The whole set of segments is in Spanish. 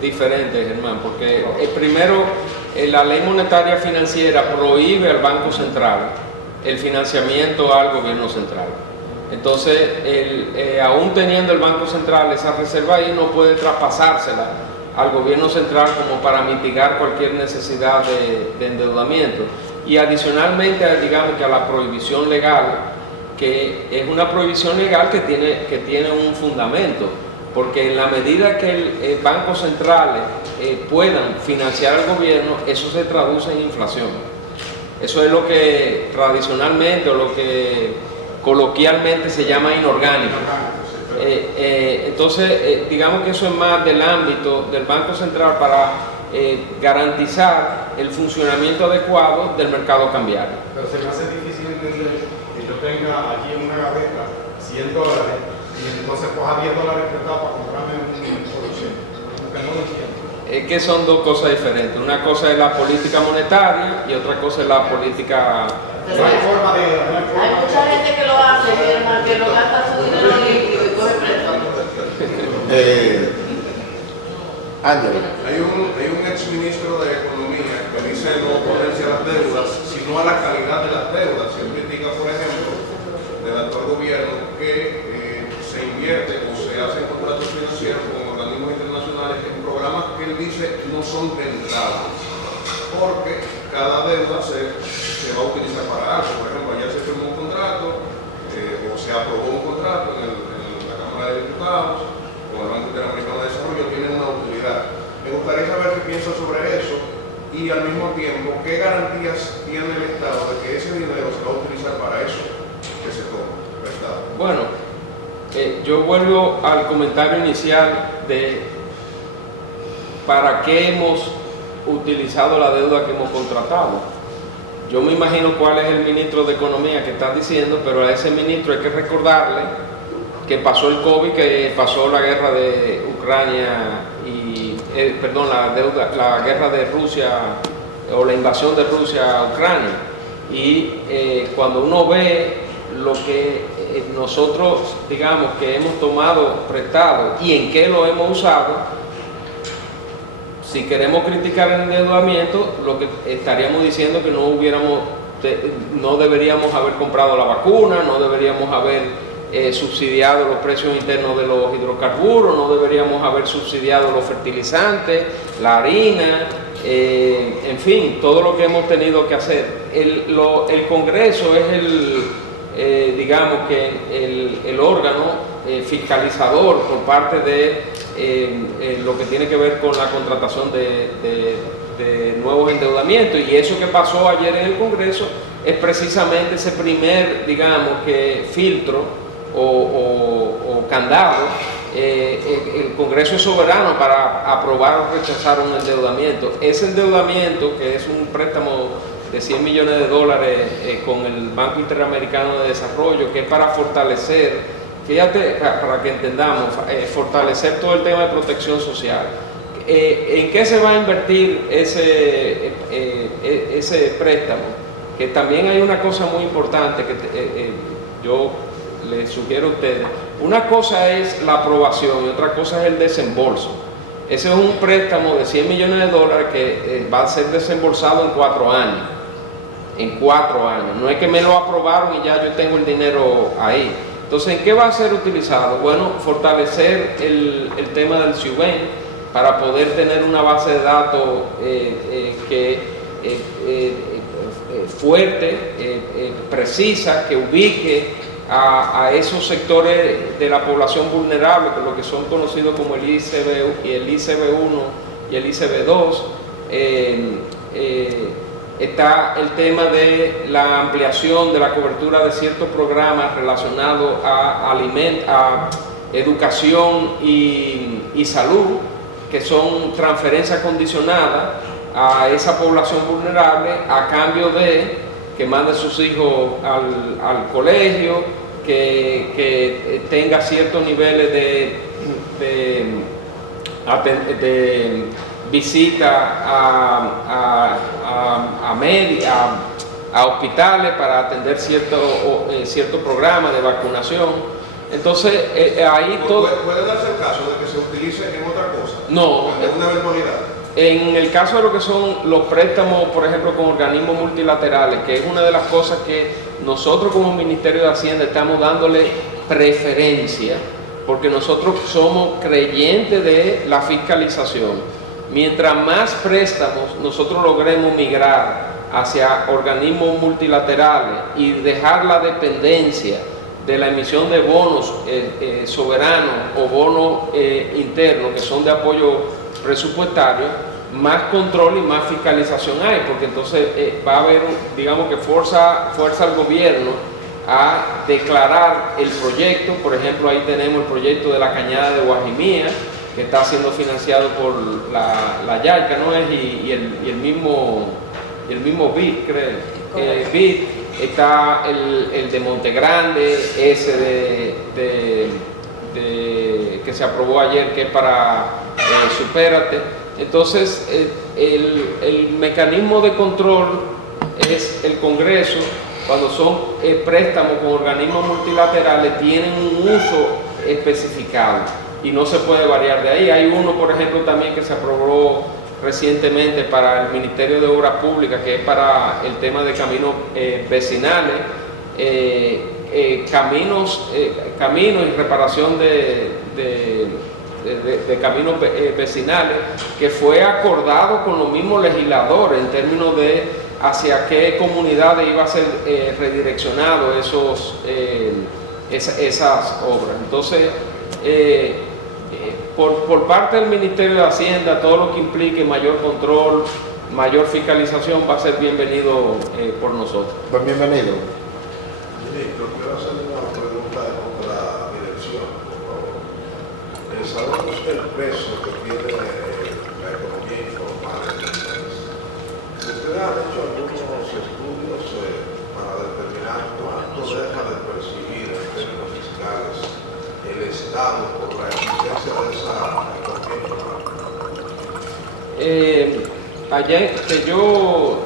Diferente, Germán, porque primero la ley monetaria financiera prohíbe al Banco Central el financiamiento al gobierno central. Entonces, aún teniendo el Banco Central esa reserva ahí, no puede traspasársela al gobierno central como para mitigar cualquier necesidad de endeudamiento. Y adicionalmente, digamos que a la prohibición legal, que es una prohibición legal que tiene un fundamento, porque en la medida que bancos centrales puedan financiar al gobierno, eso se traduce en inflación. Eso es lo que tradicionalmente o lo que coloquialmente se llama inorgánico. Entonces, digamos que eso es más del ámbito del Banco Central para garantizar el funcionamiento adecuado del mercado cambiario. Pero se me hace difícil entender que yo tenga aquí en una gaveta $100 y entonces coja $10 prestado para comprarme un producción. Porque no lo entiendo. Es que son dos cosas diferentes. Una cosa es la política monetaria y otra cosa es la política. No hay forma de. Hay mucha gente que lo hace, Germán, que lo gasta su dinero líquido y coge préstamo. Ángel. Hay un ex ministro de Economía que dice no oponerse a las deudas, sino a la calidad de las deudas. Él critica, por ejemplo, del actual gobierno que se invierte o se hacen contratos financieros con organismos internacionales en programas que él dice no son rentables, porque cada deuda se va a utilizar para algo. Por ejemplo, ayer se firmó un contrato o se aprobó un contrato en la Cámara de Diputados con el Banco Interamericano de Desarrollo, tiene una utilidad. Me gustaría saber qué piensa sobre eso y al mismo tiempo qué garantías tiene el Estado de que ese dinero se va a utilizar para eso que se toma prestado. Bueno, yo vuelvo al comentario inicial de para qué hemos utilizado la deuda que hemos contratado. Yo me imagino cuál es el ministro de Economía que está diciendo, pero a ese ministro hay que recordarle que pasó el COVID, que pasó la guerra de Ucrania y, la guerra de Rusia o la invasión de Rusia a Ucrania. Y cuando uno ve lo que nosotros, digamos, que hemos tomado prestado y en qué lo hemos usado, si queremos criticar el endeudamiento, lo que estaríamos diciendo que no deberíamos haber comprado la vacuna, no deberíamos haber subsidiado los precios internos de los hidrocarburos, no deberíamos haber subsidiado los fertilizantes, la harina, en fin, todo lo que hemos tenido que hacer. El Congreso es digamos que el órgano fiscalizador por parte de lo que tiene que ver con la contratación de nuevos endeudamientos, y eso que pasó ayer en el Congreso es precisamente ese primer, digamos que filtro o candado. El Congreso es soberano para aprobar o rechazar un endeudamiento. Ese endeudamiento, que es un préstamo de $100 millones con el Banco Interamericano de Desarrollo, que es para fortalecer, fíjate, para que entendamos, fortalecer todo el tema de protección social. ¿En qué se va a invertir ese préstamo? Que también hay una cosa muy importante que yo les sugiero a ustedes. Una cosa es la aprobación y otra cosa es el desembolso. Ese es un préstamo de $100 millones que va a ser desembolsado en 4 años. En 4 años. No es que me lo aprobaron y ya yo tengo el dinero ahí. Entonces, ¿en qué va a ser utilizado? Bueno, fortalecer el tema del CIUBEN para poder tener una base de datos fuerte, precisa, que ubique a esos sectores de la población vulnerable, que lo que son conocidos como el ICB1 y el ICB2. Está el tema de la ampliación de la cobertura de ciertos programas relacionados a educación y salud, que son transferencias condicionadas a esa población vulnerable a cambio de que mande sus hijos al colegio, que tenga ciertos niveles de visita a hospitales para atender cierto programa de vacunación. Entonces, ahí todo... ¿Puede darse el caso de que se utilice en otra cosa? No. ¿Es una eventualidad? En el caso de lo que son los préstamos, por ejemplo, con organismos multilaterales, que es una de las cosas que nosotros como Ministerio de Hacienda estamos dándole preferencia, porque nosotros somos creyentes de la fiscalización. Mientras más préstamos nosotros logremos migrar hacia organismos multilaterales y dejar la dependencia de la emisión de bonos soberanos o bonos internos que son de apoyo presupuestario, más control y más fiscalización hay, porque entonces va a haber, digamos que fuerza al gobierno a declarar el proyecto. Por ejemplo, ahí tenemos el proyecto de la cañada de Guajimía, que está siendo financiado por la YAICA, ¿no es? Y el mismo BID, creo. BID, está el de Monte Grande, ese que se aprobó ayer, que es para Supérate. Entonces, el mecanismo de control es el Congreso. Cuando son préstamos con organismos multilaterales, tienen un uso especificado y no se puede variar de ahí. Hay uno, por ejemplo, también que se aprobó recientemente para el Ministerio de Obras Públicas, que es para el tema de caminos vecinales, caminos y reparación de caminos vecinales, que fue acordado con los mismos legisladores en términos de hacia qué comunidades iba a ser redireccionado esas obras. Entonces, por parte del Ministerio de Hacienda, todo lo que implique mayor control, mayor fiscalización va a ser bienvenido por nosotros. Pues bienvenido. Ministro, quiero hacerle una pregunta de otra dirección, por favor. Sabemos el peso que tiene la economía informal en el país. ¿Ustedes han hecho algunos estudios para determinar cuánto deja de percibir en términos fiscales el Estado por la existencia de esa economía informal? Allá que yo,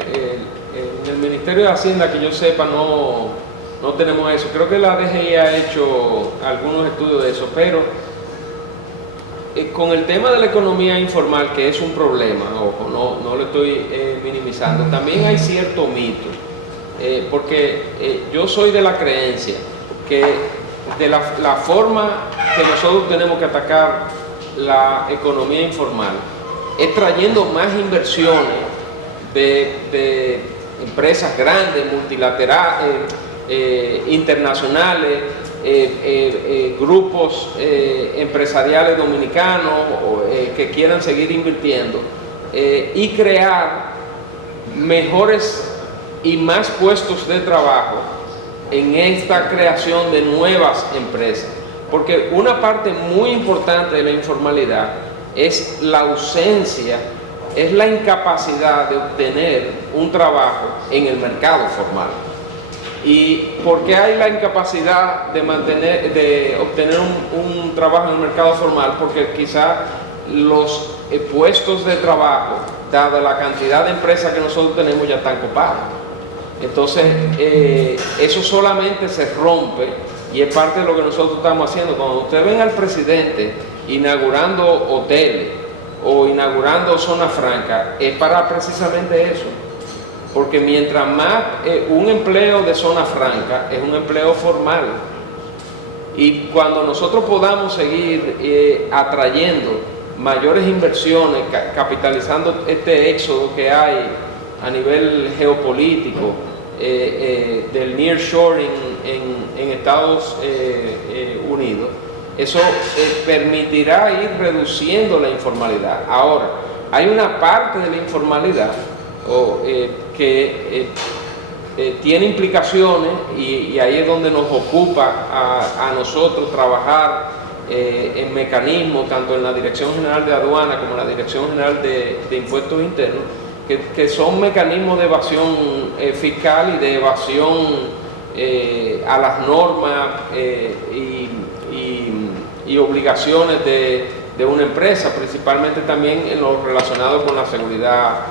en el Ministerio de Hacienda, que yo sepa, no tenemos eso. Creo que la DGI ha hecho algunos estudios de eso, pero con el tema de la economía informal, que es un problema, ojo, no lo estoy minimizando, también hay cierto mito, porque yo soy de la creencia que de la forma que nosotros tenemos que atacar la economía informal es trayendo más inversiones de empresas grandes, multilaterales, internacionales, grupos empresariales dominicanos que quieran seguir invirtiendo y crear mejores y más puestos de trabajo en esta creación de nuevas empresas, porque una parte muy importante de la informalidad es la ausencia, es la incapacidad de obtener un trabajo en el mercado formal. ¿Y por qué hay la incapacidad de obtener un trabajo en el mercado formal? Porque quizá los puestos de trabajo, dada la cantidad de empresas que nosotros tenemos, ya están copados. Entonces, eso solamente se rompe y es parte de lo que nosotros estamos haciendo. Cuando ustedes ven al presidente inaugurando hoteles o inaugurando zonas francas, es para precisamente eso. Porque mientras más un empleo de zona franca es un empleo formal, y cuando nosotros podamos seguir atrayendo mayores inversiones, capitalizando este éxodo que hay a nivel geopolítico del nearshoring en Estados Unidos, eso permitirá ir reduciendo la informalidad. Ahora, hay una parte de la informalidad que tiene implicaciones y ahí es donde nos ocupa a nosotros trabajar en mecanismos, tanto en la Dirección General de Aduana como en la Dirección General de Impuestos Internos, que son mecanismos de evasión fiscal y de evasión a las normas y obligaciones de una empresa, principalmente también en lo relacionado con la seguridad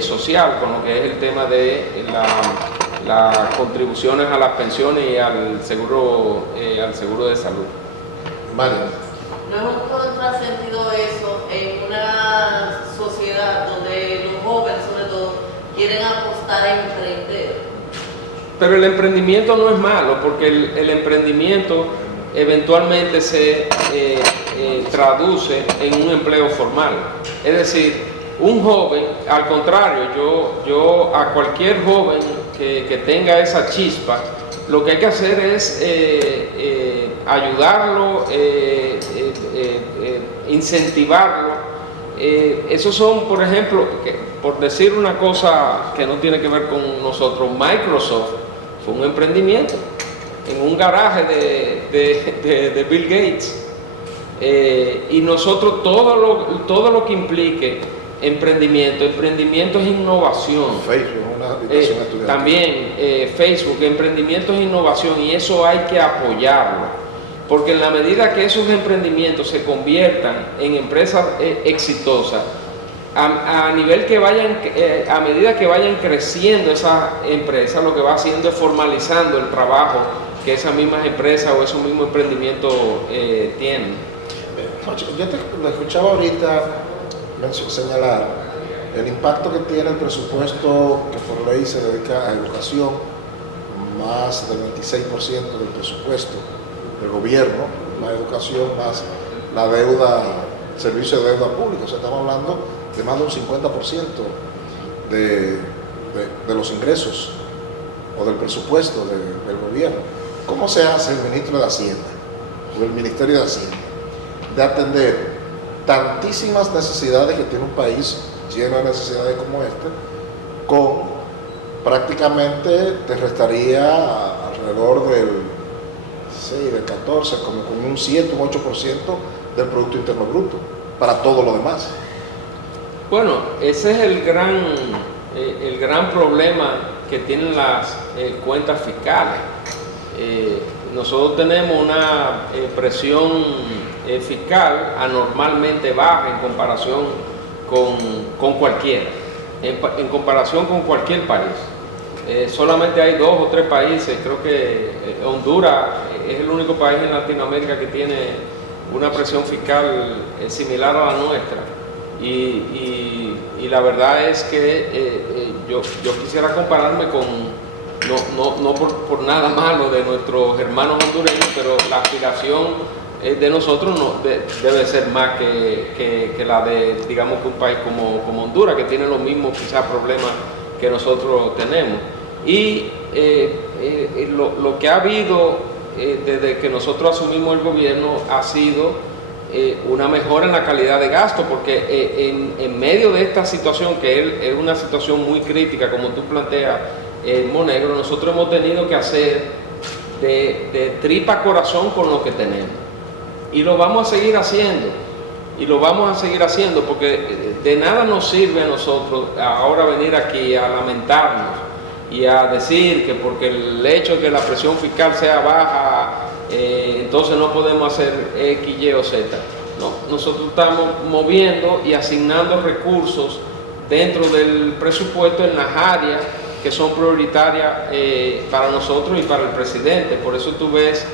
social, con lo que es el tema de las contribuciones a las pensiones y al seguro de salud. Vale. No es un contrasentido eso en Pero el emprendimiento no es malo, porque el emprendimiento eventualmente se traduce en un empleo formal. Es decir, un joven, al contrario, yo a cualquier joven que tenga esa chispa, lo que hay que hacer es ayudarlo, incentivarlo. Esos son, por ejemplo, por decir una cosa que no tiene que ver con nosotros, Microsoft fue un emprendimiento en un garaje de Bill Gates. Y nosotros todo lo que implique emprendimiento es innovación. Facebook, una aplicación estudiantil. También Facebook, emprendimiento es innovación, y eso hay que apoyarlo. Porque en la medida que esos emprendimientos se conviertan en empresas exitosas, a medida que vayan creciendo esas empresas, lo que va haciendo es formalizando el trabajo que esas mismas empresas o esos mismos emprendimientos tienen. Yo lo escuchaba ahorita señalar el impacto que tiene el presupuesto que por ley se dedica a educación, más del 26% del presupuesto del gobierno, la educación más la deuda, servicio de deuda pública. O sea, estamos hablando de más de un 50% de los ingresos o del presupuesto del gobierno. ¿Cómo se hace el ministro de Hacienda o el Ministerio de Hacienda de atender tantísimas necesidades que tiene un país lleno de necesidades como este, con prácticamente te restaría alrededor del 14, como con un 7, un 8% del Producto Interno Bruto para todo lo demás? Bueno, ese es el gran problema que tienen las cuentas fiscales. Nosotros tenemos una presión fiscal anormalmente baja en comparación con cualquiera, en comparación con cualquier país. Solamente hay 2 o 3 países, creo que Honduras es el único país en Latinoamérica que tiene una presión fiscal similar a la nuestra. Y la verdad es que yo quisiera compararme con, no por nada malo de nuestros hermanos hondureños, pero la aspiración de nosotros debe ser más que la de, digamos, que un país como Honduras, que tiene los mismos quizás problemas que nosotros tenemos. Y lo que ha habido desde que nosotros asumimos el gobierno ha sido una mejora en la calidad de gasto, porque en medio de esta situación, que es una situación muy crítica, como tú planteas, Monegro, nosotros hemos tenido que hacer de tripa corazón con lo que tenemos. Y lo vamos a seguir haciendo. Porque de nada nos sirve a nosotros ahora venir aquí a lamentarnos y a decir que porque el hecho de que la presión fiscal sea baja, entonces no podemos hacer X, Y o Z. No, nosotros estamos moviendo y asignando recursos dentro del presupuesto en las áreas que son prioritarias para nosotros y para el presidente. Por eso tú ves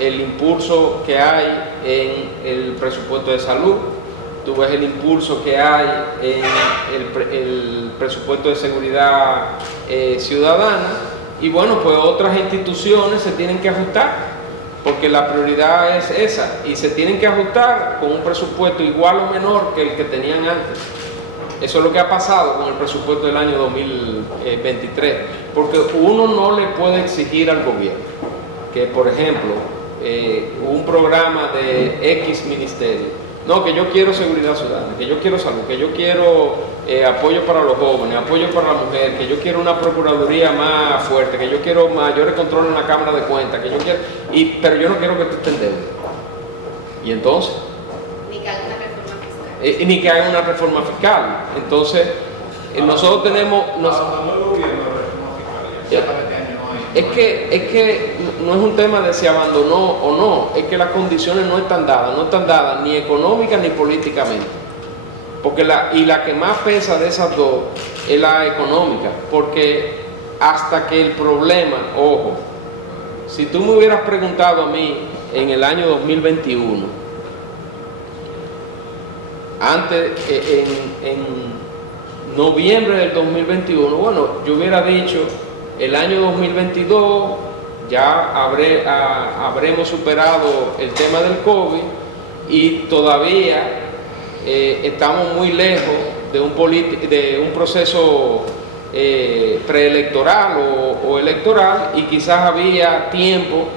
el impulso que hay en el presupuesto de salud, tú ves el impulso que hay en el presupuesto de seguridad ciudadana, y bueno, pues otras instituciones se tienen que ajustar, porque la prioridad es esa, y se tienen que ajustar con un presupuesto igual o menor que el que tenían antes. Eso es lo que ha pasado con el presupuesto del año 2023, porque uno no le puede exigir al gobierno que, por ejemplo, un programa de X ministerio, no, que yo quiero seguridad ciudadana, que yo quiero salud, que yo quiero apoyo para los jóvenes, apoyo para la mujer, que yo quiero una procuraduría más fuerte, que yo quiero mayores controles en la Cámara de Cuentas, que yo quiero, pero yo no quiero que tú te endeudes. Y entonces, ni que haga una reforma fiscal. Entonces, nosotros tenemos... Es que no es un tema de si abandonó o no, es que las condiciones no están dadas ni económicas ni políticamente. Porque la que más pesa de esas dos es la económica, porque hasta que el problema, ojo, si tú me hubieras preguntado a mí en el año 2021, antes, en noviembre del 2021, bueno, yo hubiera dicho el año 2022 ya habremos superado el tema del COVID y todavía estamos muy lejos de un proceso preelectoral o electoral, y quizás había tiempo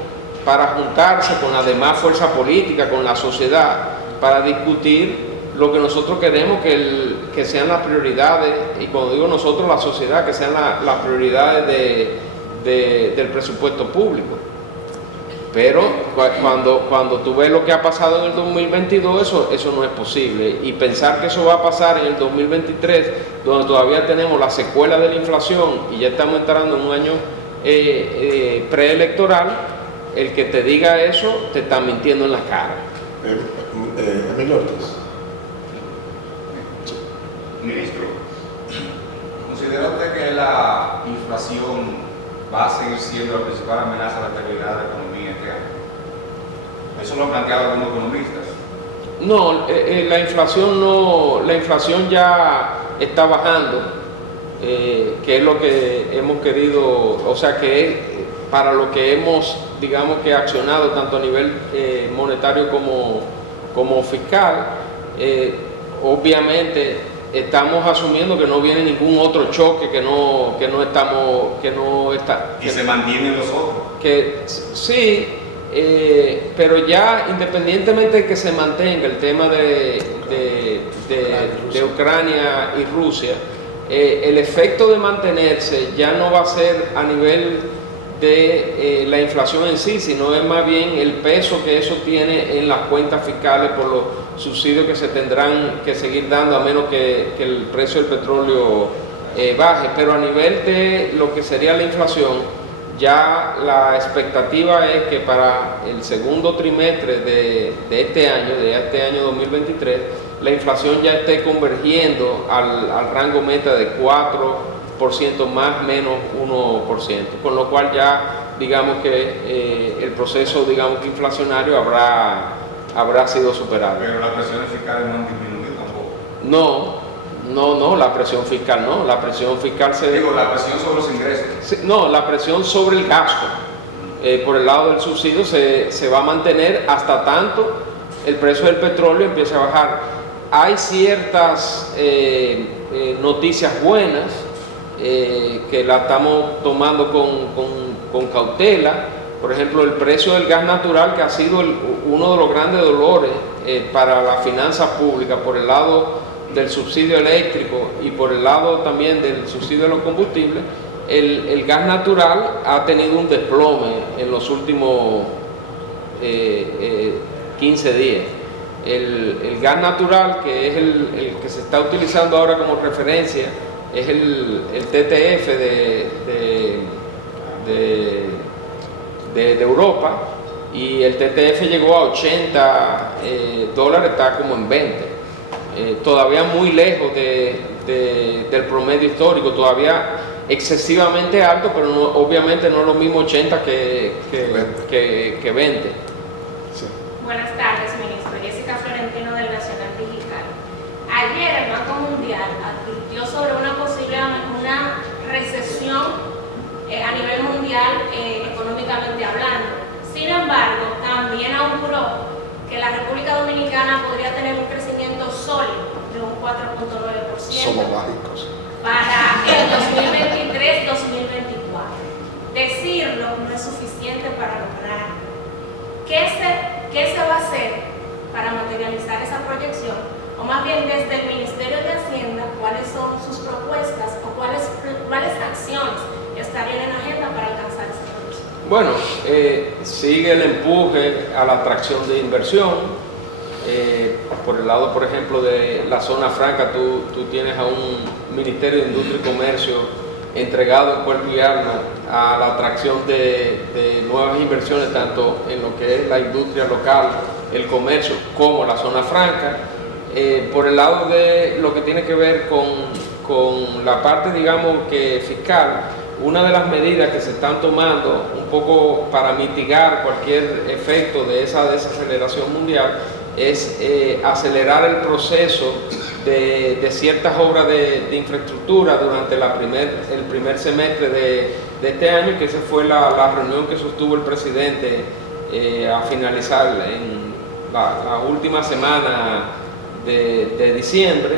para juntarse con las demás fuerzas políticas, con la sociedad, para discutir lo que nosotros queremos que sean las prioridades, y cuando digo nosotros, la sociedad, que sean las prioridades del presupuesto público. Pero cuando tú ves lo que ha pasado en el 2022, eso no es posible. Y pensar que eso va a pasar en el 2023, donde todavía tenemos la secuela de la inflación y ya estamos entrando en un año preelectoral, el que te diga eso te está mintiendo en la cara. Emilio Ortiz. Ministro, ¿considera usted que la inflación va a seguir siendo la principal amenaza a la estabilidad de la economía este año? Eso lo han planteado algunos economistas. No, la inflación ya está bajando, que es lo que hemos querido, o sea, que es para lo que hemos, digamos, que accionado tanto a nivel monetario como fiscal. Obviamente estamos asumiendo que no viene ningún otro choque, que no está. Y se mantienen los otros. Que sí, pero ya independientemente de que se mantenga el tema de Ucrania y Rusia, el efecto de mantenerse ya no va a ser a nivel de la inflación en sí, sino es más bien el peso que eso tiene en las cuentas fiscales por los subsidios que se tendrán que seguir dando, a menos que el precio del petróleo baje. Pero a nivel de lo que sería la inflación, ya la expectativa es que para el segundo trimestre de este año 2023, la inflación ya esté convergiendo al rango meta de 4% más menos 1%, con lo cual ya digamos que el proceso, digamos, inflacionario habrá sido superado. Pero las presiones fiscales no han disminuido tampoco. No, la presión fiscal no, la presión fiscal la presión sobre los ingresos. No, la presión sobre el gasto, por el lado del subsidio se va a mantener hasta tanto el precio del petróleo empiece a bajar. Hay ciertas noticias buenas que la estamos tomando con cautela. Por ejemplo, el precio del gas natural, que ha sido uno de los grandes dolores para la finanza pública, por el lado del subsidio eléctrico y por el lado también del subsidio de los combustibles. El gas natural ha tenido un desplome en los últimos 15 días. El gas natural, que es el que se está utilizando ahora como referencia, es el TTF de Europa, y el TTF llegó a $80, está como en 20. Todavía muy lejos del promedio histórico, todavía excesivamente alto, pero obviamente no es lo mismo 80 que 20. Sí. Buenas tardes, ministro. Jessica Florentino del Nacional Digital. Ayer el Banco Mundial advirtió sobre una posible recesión a nivel mundial, económicamente hablando. Sin embargo, también auguró que la República Dominicana podría tener un crecimiento sólido de un 4.9%. Somos mágicos. Para el 2023-2024. Decirlo no es suficiente para lograrlo. ¿Qué se va a hacer para materializar esa proyección? O más bien, desde el Ministerio de Hacienda, ¿cuáles son sus propuestas o cuáles acciones estarían en agenda para alcanzar esa proyección? Bueno, sigue el empuje a la atracción de inversión. Por el lado, por ejemplo, de la zona franca, tú tienes a un Ministerio de Industria y Comercio entregado en cuerpo y alma a la atracción de nuevas inversiones, tanto en lo que es la industria local, el comercio, como la zona franca. Por el lado de lo que tiene que ver con la parte, digamos, que fiscal, una de las medidas que se están tomando un poco para mitigar cualquier efecto de esa desaceleración mundial es acelerar el proceso de ciertas obras de infraestructura durante el primer semestre este año, que esa fue la reunión que sostuvo el presidente a finalizar en la última semana de diciembre,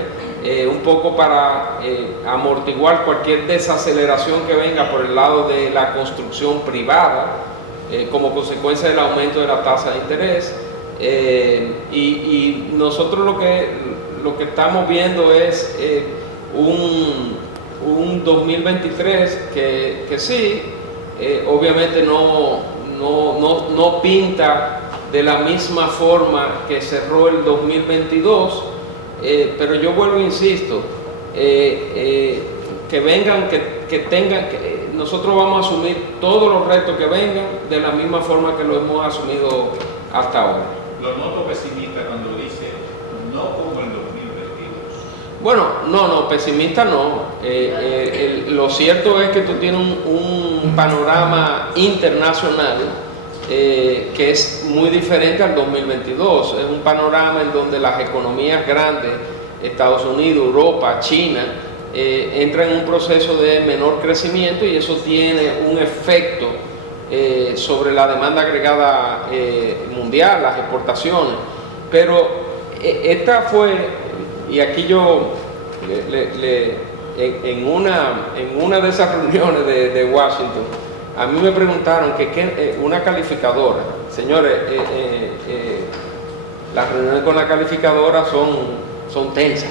un poco para amortiguar cualquier desaceleración que venga por el lado de la construcción privada como consecuencia del aumento de la tasa de interés. Y nosotros lo que estamos viendo es un 2023 que sí, obviamente no pinta de la misma forma que cerró el 2022, pero yo vuelvo e insisto, que vengan, que tengan, que nosotros vamos a asumir todos los retos que vengan de la misma forma que lo hemos asumido hasta ahora. Lo noto pesimista cuando dice no como el 2022. Bueno, no, pesimista no. Lo cierto es que tú tienes un panorama internacional que es muy diferente al 2022. Es un panorama en donde las economías grandes, Estados Unidos, Europa, China, entran en un proceso de menor crecimiento, y eso tiene un efecto sobre la demanda agregada mundial, las exportaciones. Pero esta fue, y aquí yo en una de esas reuniones de Washington, a mí me preguntaron que una calificadora, señores, las reuniones con la calificadora son tensas.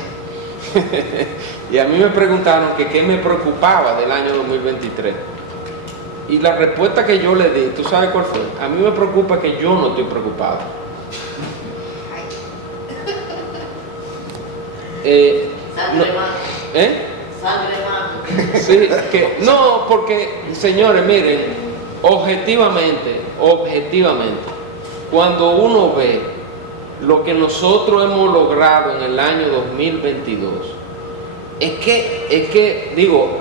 Y a mí me preguntaron que qué me preocupaba del año 2023. Y la respuesta que yo le di, ¿tú sabes cuál fue? A mí me preocupa que yo no estoy preocupado. Sangre más. Sangre más. Sí, no, porque, señores, miren, objetivamente, cuando uno ve lo que nosotros hemos logrado en el año 2022, es que digo,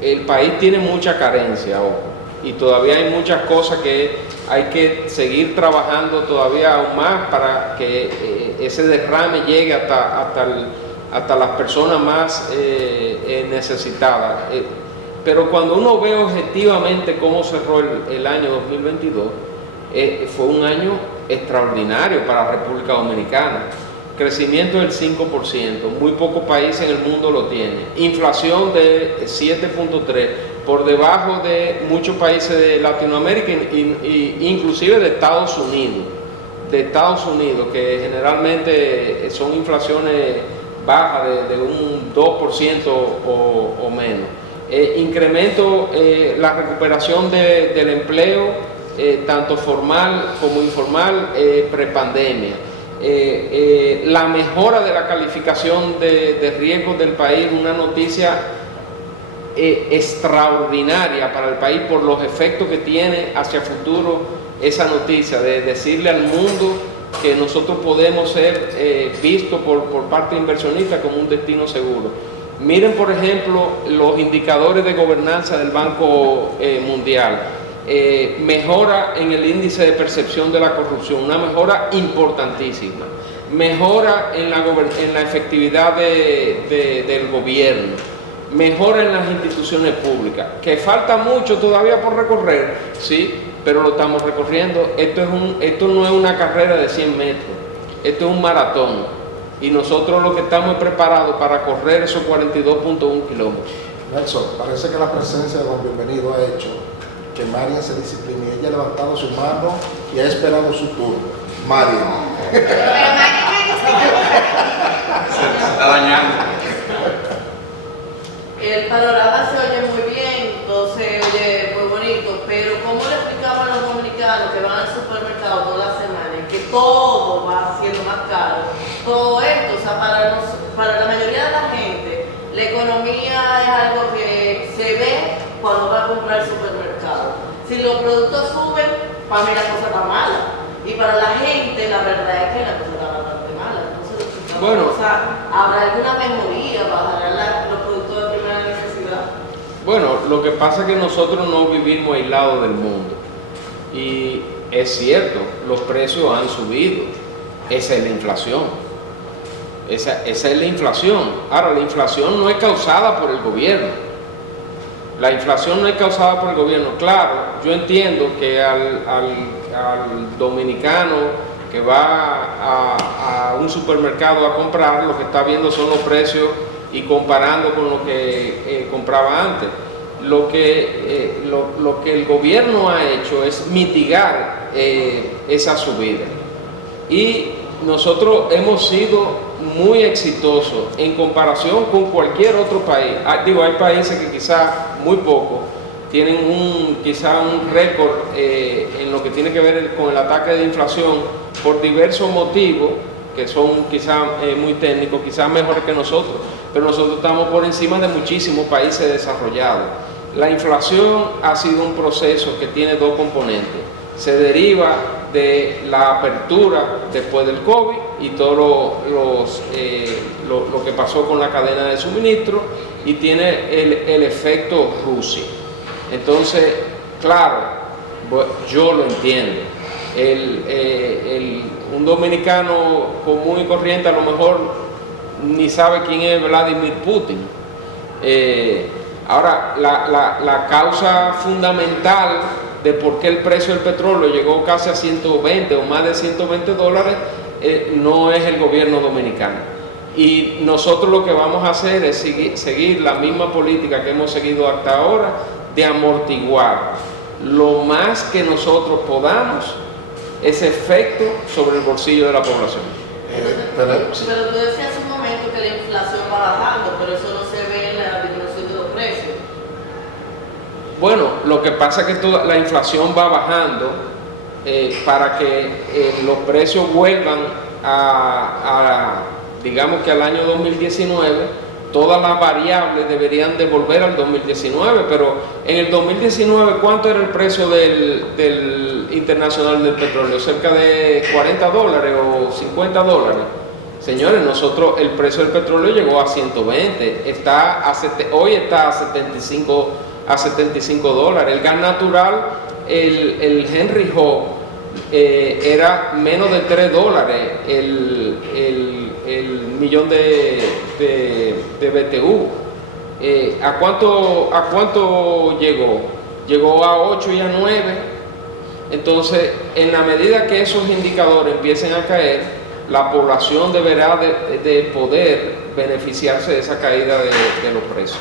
el país tiene mucha carencia, ojo, y todavía hay muchas cosas que hay que seguir trabajando todavía aún más para que ese derrame llegue hasta las personas más necesitadas. Pero cuando uno ve objetivamente cómo cerró el año 2022, fue un año extraordinario para la República Dominicana. Crecimiento del 5%, muy pocos países en el mundo lo tienen. Inflación de 7.3%, por debajo de muchos países de Latinoamérica e inclusive de Estados Unidos, que generalmente son inflaciones bajas de un 2% o menos. Incremento, la recuperación del empleo, tanto formal como informal, prepandemia. La mejora de la calificación de riesgos del país, una noticia extraordinaria para el país por los efectos que tiene hacia futuro esa noticia, de decirle al mundo que nosotros podemos ser vistos por parte de inversionistas como un destino seguro. Miren, por ejemplo, los indicadores de gobernanza del Banco Mundial. Mejora en el índice de percepción de la corrupción, una mejora importantísima. Mejora en la efectividad del gobierno. Mejora en las instituciones públicas. Que falta mucho todavía por recorrer, sí, pero lo estamos recorriendo. Esto no es una carrera de 100 metros, esto es un maratón. Y nosotros lo que estamos preparados para correr esos 42.1 kilómetros. Nelson, parece que la presencia de don Bienvenido ha hecho que Marian se discipline. Ella ha levantado su mano y ha esperado su turno. Marian. Se está dañando. El panorama se oye muy bien, todo se oye muy bonito, pero ¿cómo le explicaban a los dominicanos que van al supermercado toda la semana y que todo va siendo más caro? Todo esto, o sea, para la mayoría de la gente, la economía es algo que se ve cuando va a comprar el supermercado. Si los productos suben, para mí la cosa está mala. Y para la gente, la verdad es que la cosa está bastante mala. Entonces, bueno, o sea, ¿habrá alguna mejoría? ¿Bajarán los productos de primera necesidad? Bueno, lo que pasa es que nosotros no vivimos aislados del mundo. Y es cierto, los precios han subido. Esa es la inflación. Esa es la inflación. Ahora, la inflación no es causada por el gobierno. La inflación no es causada por el gobierno. Claro, yo entiendo que al dominicano que va a un supermercado a comprar, lo que está viendo son los precios y comparando con lo que compraba antes. Lo que el gobierno ha hecho es mitigar esa subida. Y nosotros hemos sido muy exitosos en comparación con cualquier otro país. Hay países que quizás muy poco tienen quizás un récord en lo que tiene que ver con el ataque de inflación por diversos motivos que son quizás muy técnicos, quizás mejores que nosotros, pero nosotros estamos por encima de muchísimos países desarrollados. La inflación ha sido un proceso que tiene dos componentes. Se deriva de la apertura después del COVID y todo lo que pasó con la cadena de suministro, y tiene el efecto Rusia. Entonces, claro, yo lo entiendo. Un dominicano común y corriente a lo mejor ni sabe quién es Vladimir Putin. Ahora, la causa fundamental de por qué el precio del petróleo llegó casi a 120 o más de $120 no es el gobierno dominicano. Y nosotros lo que vamos a hacer es seguir la misma política que hemos seguido hasta ahora, de amortiguar lo más que nosotros podamos ese efecto sobre el bolsillo de la población. Pero tú decías hace un momento que la inflación va bajando, pero eso no se ve en la disminución de los precios. Bueno, lo que pasa es que toda la inflación va bajando para que los precios vuelvan digamos que al año 2019. Todas las variables deberían de volver al 2019, pero en el 2019, ¿cuánto era el precio del internacional del petróleo? ¿Cerca de $40 o $50? Señores, el precio del petróleo llegó a 120, hoy está a $75. El gas natural, el Henry Hub, era menos de $3 el millón de BTU. ¿A cuánto llegó? Llegó a 8 y a 9. Entonces, en la medida que esos indicadores empiecen a caer, la población deberá de poder beneficiarse de esa caída de los precios.